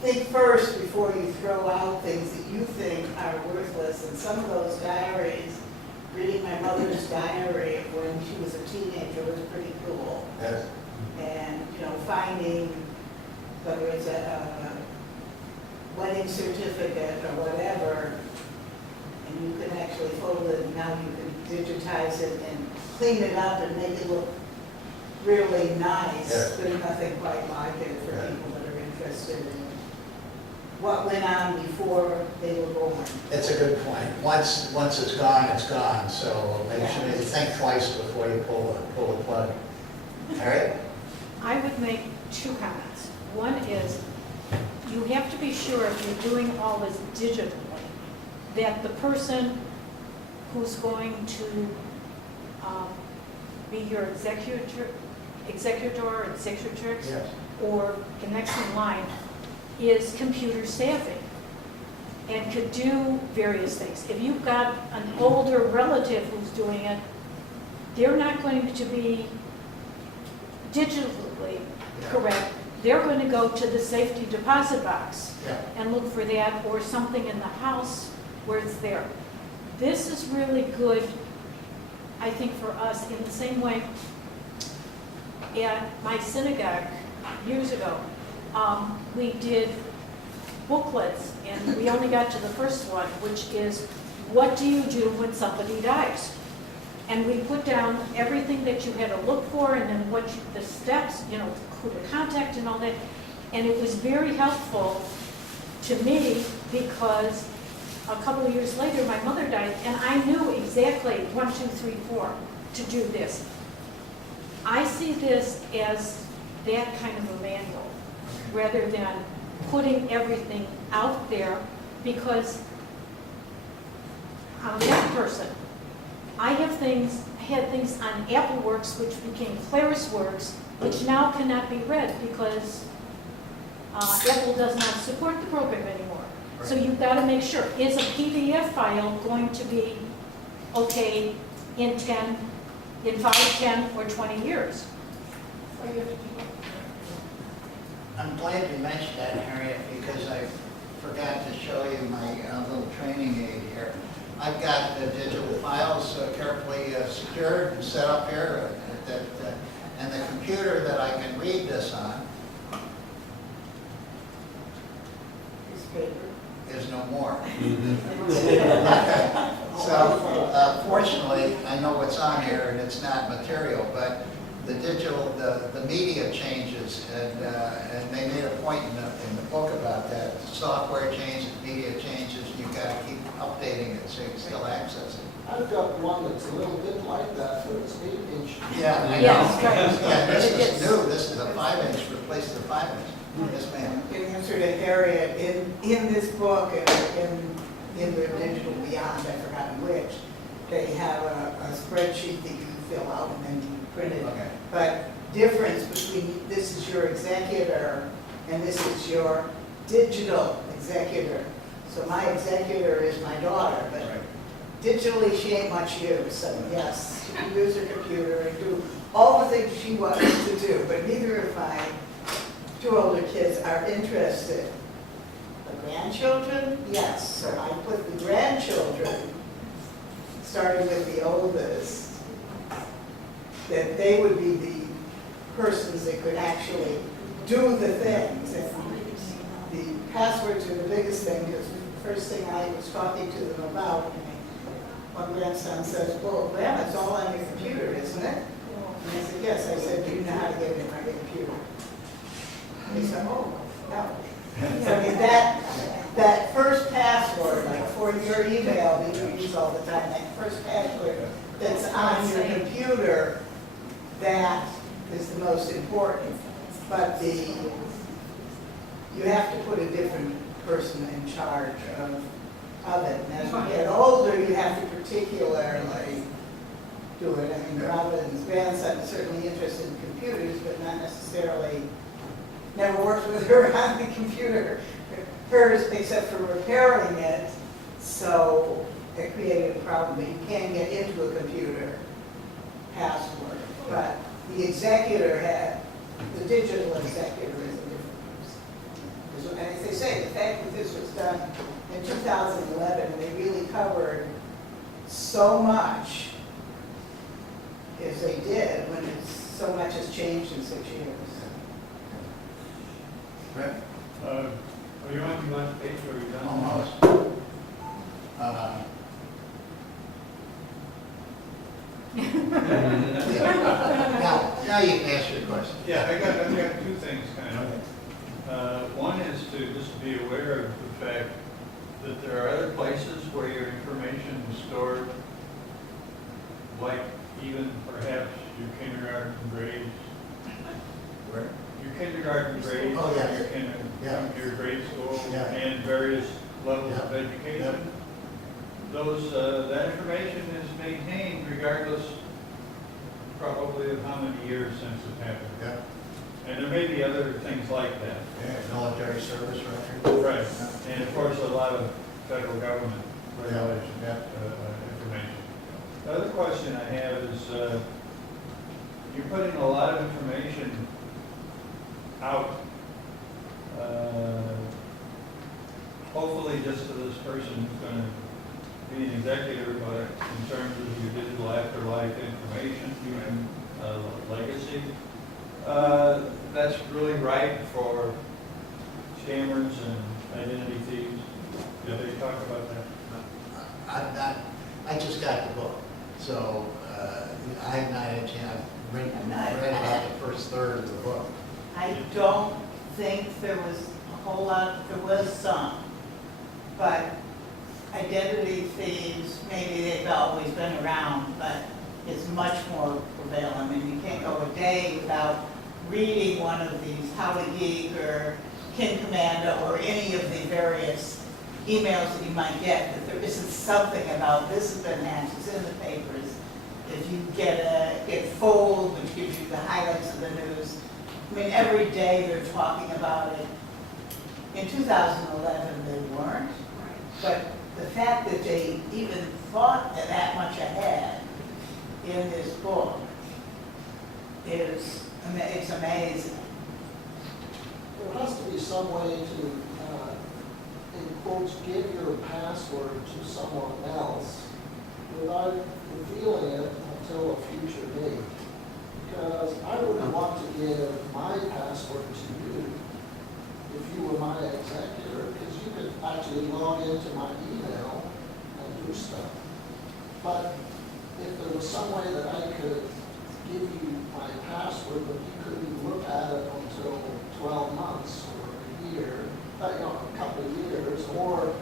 think first before you throw out things that you think are worthless. And some of those diaries, reading my mother's diary when she was a teenager was pretty cool. Yes. And, finding whether it's a wedding certificate or whatever, and you can actually fold it, and now you can digitize it and clean it up and make it look really nice. Yeah. There's nothing quite like it for Yeah. people that are interested in what went on before they were born. It's a good point. Once it's gone, it's gone. So make sure you think twice before you pull the plug. All right? I would make 2 comments. One is, you have to be sure if you're doing all this digitally, that the person who's going to be your executor, executrix, Yes. or the next in line is computer savvy and could do various things. If you've got an older relative who's doing it, they're not going to be digitally correct, they're going to go to the safety deposit box Yeah. and look for that, or something in the house where it's there. This is really good, I think, for us in the same way at my synagogue years ago. We did booklets, and we only got to the first one, which is, what do you do when somebody dies? And we put down everything that you had to look for, and then what the steps, who to contact and all that. And it was very helpful to me, because a couple of years later, my mother died, and I knew exactly 1, 2, 3, 4 to do this. I see this as that kind of a manual, rather than putting everything out there, because I'm that person. I had things on AppleWorks which became ClarisWorks, which now cannot be read because Apple does not support the program anymore. So you've got to make sure, is a PDF file going to be okay in 5, 10, or 20 years? So you have to keep up. I'm glad you mentioned that, Harriet, because I forgot to show you my little training aid here. I've got the digital files carefully secured and set up here, and the computer that I can read this on Piece of paper. is no more. So fortunately, I know what's on here and it's not material, but the digital, the media changes, and they made a point in the book about that. The software changes, media changes, you've got to keep updating it so you can still access it. I've got one that's a little bit like that, but it's 8-inch. Yeah, I know. Yes, right. Yeah, this It is gets- new, this is a 5-inch, replaced the 5-inch. Yes, ma'am. In answer to Harriet, in this book and in the digital beyond, I've forgotten which, they have a spreadsheet that you can fill out and then you print it. Okay. But difference between, this is your executor and this is your digital executor. So my executor is my daughter, but Right. digitally she ain't much use. So yes, she can use her computer and do all the things she wants to do, but neither of my 2 older kids are interested. The grandchildren, yes. So I put the grandchildren, starting with the oldest, that they would be the persons that could actually do the things. And the passwords are the biggest thing, because the first thing I was talking to them about, my grandson says, well, Grandma, it's all on your computer, isn't it? And I said, yes. I said, do you know how to get in my computer? And he said, oh, no. So I mean, that first password, like for your email that you use all the time, that first password that's on your computer, that is the most important. But you have to put a different person in charge of it. And as we get older, you have to particularly do it. I mean, Robin's grandson is certainly interested in computers, but not necessarily, never worked with her on the computer, hers, except for repairing it. So it created a problem, but you can get into a computer password. But the executor the digital executor is a different person. And as they say, the fact that this was done in 2011, and they really covered so much as they did, when so much has changed in 6 years. Rick? Are you on the last page, or are you done? Almost. Now you can ask your question. Yeah, I've got 2 things kind of. One is to just be aware of the fact that there are other places where your information is stored, like even perhaps your kindergarten grades, Where? your kindergarten grades, Oh, yeah. your grade school, Yeah. and various levels Yeah. of education. That information is maintained regardless probably of how many years since it happened. Yeah. And there may be other things like that. Yeah, military service record. Right. And of course, a lot of federal government Yeah. regulation, information. The other question I have is, you're putting a lot of information out. Hopefully just to this person who's going to be an executor, but in terms of your digital afterlife information, even legacy, that's really ripe for scammers and identity thieves. Did they talk about that? I'm not, I just got the book, so I have not had a chance, I've read about the first third of the book. I don't think there was a whole lot, there was some, but identity thieves, maybe they've always been around, but it's much more prevalent. I mean, you can't go a day without reading one of these How to Geek or Kin Commando or any of the various emails that you might get, that there isn't something about this has been hacked, it's in the papers. If you get Fold, which gives you the highlights of the news, I mean, every day they're talking about it. In 2011, they weren't, but the fact that they even thought that much ahead in this book is, it's amazing. There has to be some way to, in quotes, give your password to someone else without revealing it until a future date. Because I wouldn't want to give my password to you if you were my executor, because you could actually log into my email and do stuff. But if there was some way that I could give you my password, but you couldn't look at it until 12 months or a year, a couple of years, or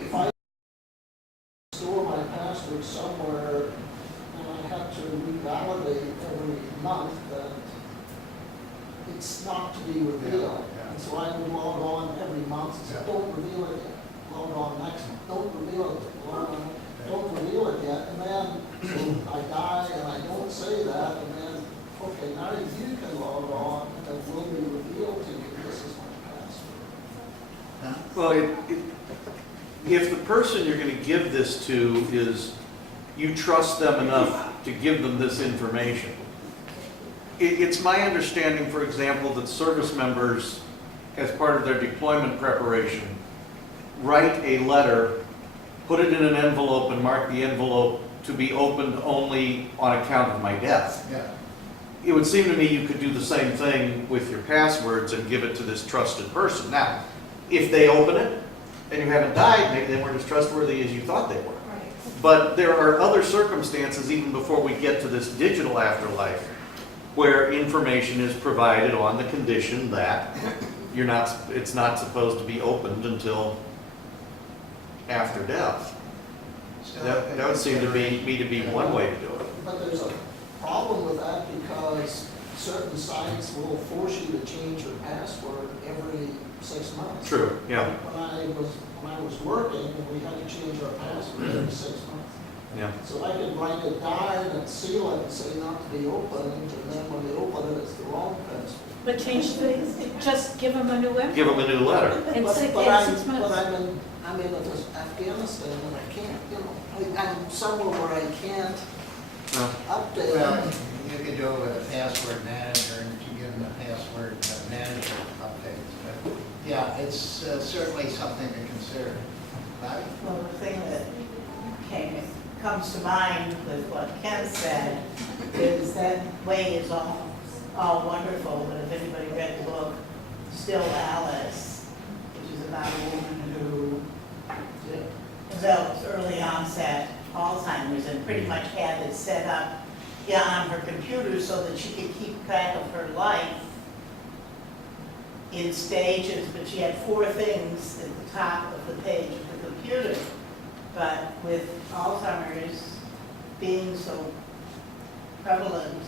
if I store my password somewhere and I have to revalidate every month, that it's not to be revealed. And so I would log on every month and say, don't reveal it yet. Log on next month, don't reveal it yet. Log on, don't reveal it yet. And then so I die and I don't say that, and then, okay, now you can log on and it will be revealed to you, this is my password. Well, if the person you're going to give this to is, you trust them enough to give them this information. It's my understanding, for example, that service members, as part of their deployment preparation, write a letter, put it in an envelope, and mark the envelope to be opened only on account of my death. Yeah. It would seem to me you could do the same thing with your passwords and give it to this trusted person. Now, if they open it and you haven't died, maybe they weren't as trustworthy as you thought they were. But there are other circumstances, even before we get to this digital afterlife, where information is provided on the condition that it's not supposed to be opened until after death. That would seem to me to be one way to do it. But there's a problem with that because certain sites will force you to change your password every 6 months. True, yeah. When I was working, we had to change our password every 6 months. Yeah. So I could write it down and seal it and say not to be opened, and then when they open it, it's the wrong password. But change the, just give them a new envelope. Give them a new letter. In But 6 I'm months. I'm in Afghanistan and I can't, I'm somewhere where I can't No. update. Well, you could do it with a password manager, and if you give them a password manager updates. But yeah, it's certainly something to consider. Bobby? Well, the thing that comes to mind with what Ken said is that way is all wonderful, but if anybody read the book, Still Alice, which is about a woman who develops early onset Alzheimer's and pretty much had it set up on her computer so that she could keep track of her life in stages, but she had 4 things at the top of the page of the computer. But with Alzheimer's being so prevalent,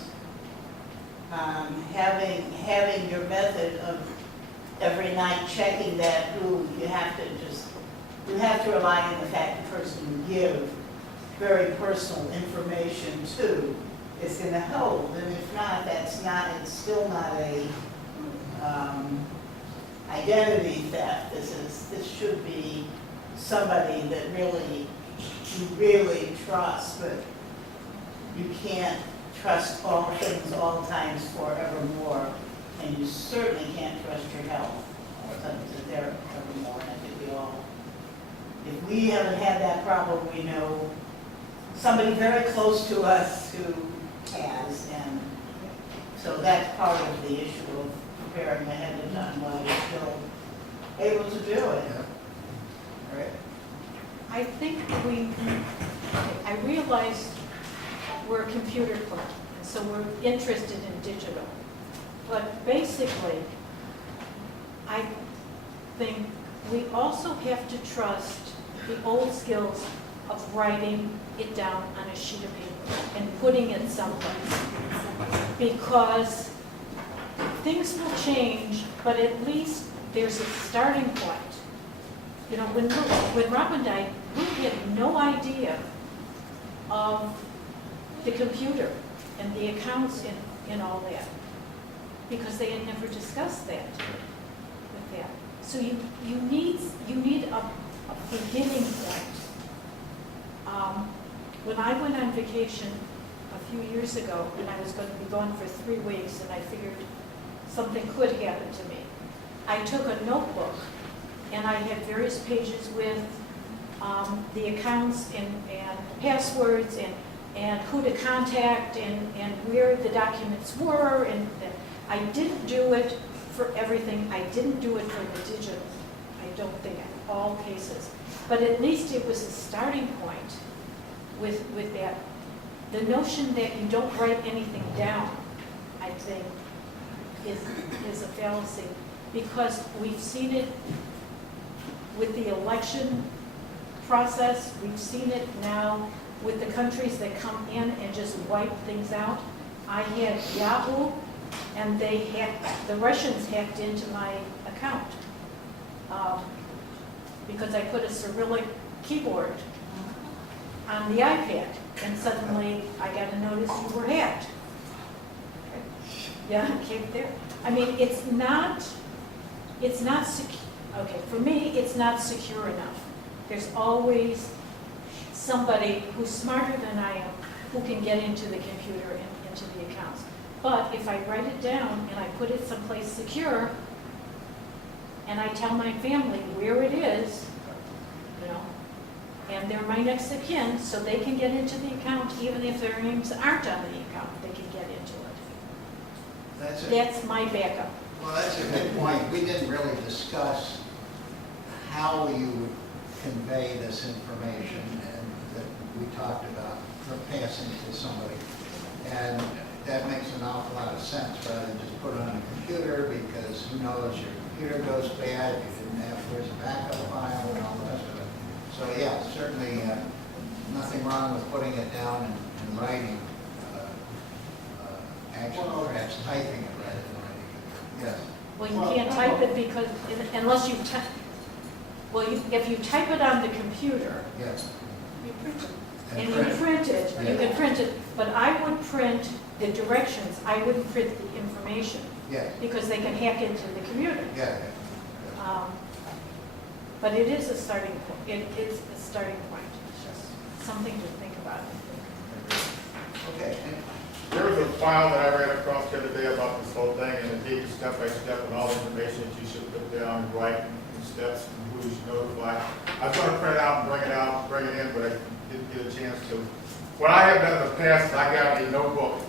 having your method of every night checking that, you have to rely on the fact the person you give very personal information to is going to hold, and if not, it's still not a identity theft. This should be somebody that you really trust, but you can't trust all things all times forevermore. And you certainly can't trust your health to there evermore. And I think we all, if we haven't had that problem, we know somebody very close to us who has. And so that's part of the issue of preparing ahead of time while you're still able to do it. Right? I think I realize we're a computer club, and so we're interested in digital. But basically, I think we also have to trust the old skills of writing it down on a sheet of paper and putting it someplace. Because things will change, but at least there's a starting point. You know, when Robin died, we had no idea of the computer and the accounts and all that, because they had never discussed that with that. So you need a beginning point. When I went on vacation a few years ago, and I was going to be gone for 3 weeks, and I figured something could happen to me, I took a notebook, and I had various pages with the accounts and passwords and who to contact and where the documents were. And I didn't do it for everything. I didn't do it for the digital. I don't think in all cases. But at least it was a starting point with that. The notion that you don't write anything down, I think, is a fallacy, because we've seen it with the election process. We've seen it now with the countries that come in and just wipe things out. I had Yahoo, and the Russians hacked into my account because I put a Cyrillic keyboard on the iPad, and suddenly I got a notice you were hacked. Yeah, it came there. I mean, it's not secure. Okay, for me, it's not secure enough. There's always somebody who's smarter than I am who can get into the computer and into the accounts. But if I write it down and I put it someplace secure, and I tell my family where it is, you know, and they're my next of kin, so they can get into the account even if their names aren't on the account, they can get into it. That's my backup. Well, that's a good point. We didn't really discuss how you would convey this information and that we talked about passing to somebody. And that makes an awful lot of sense rather than just put it on a computer, because who knows, your computer goes bad, you didn't have, where's a backup file and all the rest of it. So yeah, certainly nothing wrong with putting it down in writing, actually perhaps typing it rather than writing it. Yes. Well, you can't type it because, unless you if you type it on the computer, Yes. you print it. And And print you it. print it, you Yeah. can print it, but I would print the directions, I wouldn't print the information, Yes. because they can hack into the computer. Yeah. But it is a starting point, it is a starting point, it's just something to think about, I think. Okay. There was a file that I ran across the other day about this whole thing, and it gave you step by step and all the information that you should put down, and write, and steps, and who you should notify. I was going to print it out and bring it in, but I didn't get a chance to. What I have done in the past is I got a notebook,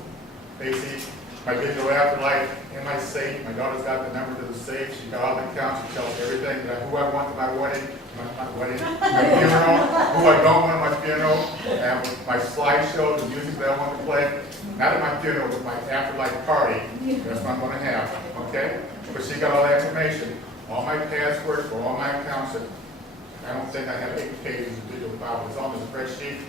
basically, my digital Afterlife in my safe. My daughter's got the number to the safe. She got all the accounts. She tells everything, who I want to my wedding, my funeral, who I don't want at my funeral, and my slideshow, the music that I want to play. Not at my funeral, but my Afterlife party. That's what I'm going to have, okay? But she got all that information, all my passwords for all my accounts. I don't think I have 8 pages of digital file, but it's on the spreadsheet.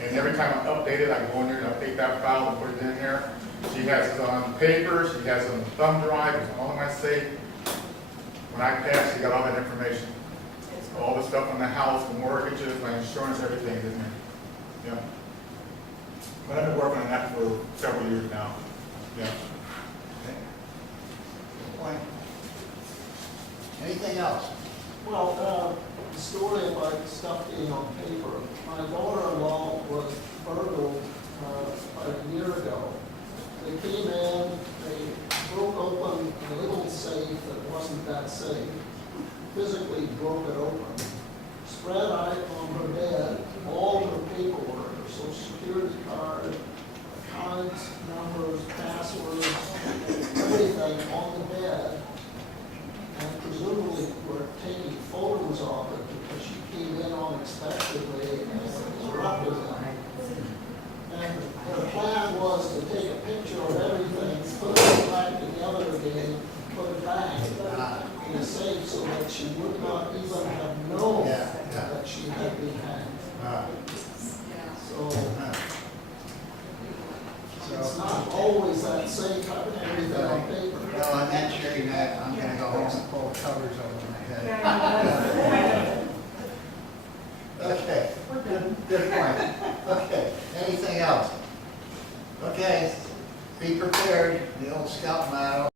And every time I update it, I go in there and update that file and put it in there. She has it on paper, she has it on the thumb drive, it's all in my safe. When I pass, she got all that information. All the stuff on the house, the mortgages, my insurance, everything is in there. Yeah. But I've been working on that for several years now. Yeah. Okay. Good point. Anything else? Well, the story about stuff being on paper. My daughter-in-law was burgled about a year ago, They came in, they broke open a little safe that wasn't that safe, physically broke it open, spread out on her bed all her paperwork, her social security card, accounts, numbers, passwords, everything on the bed, and presumably were taking photos of it because she came in unexpectedly and interrupted them. And her plan was to take a picture of everything, put it back together again, put it back in a safe so that she would not even have known that she had been hacked. So it's not always that safe having everything on paper. Well, I'm not sharing that, I'm gonna go home and pull the covers over my head. Okay, good point. Okay, anything else? Okay, be prepared, the old scout motto.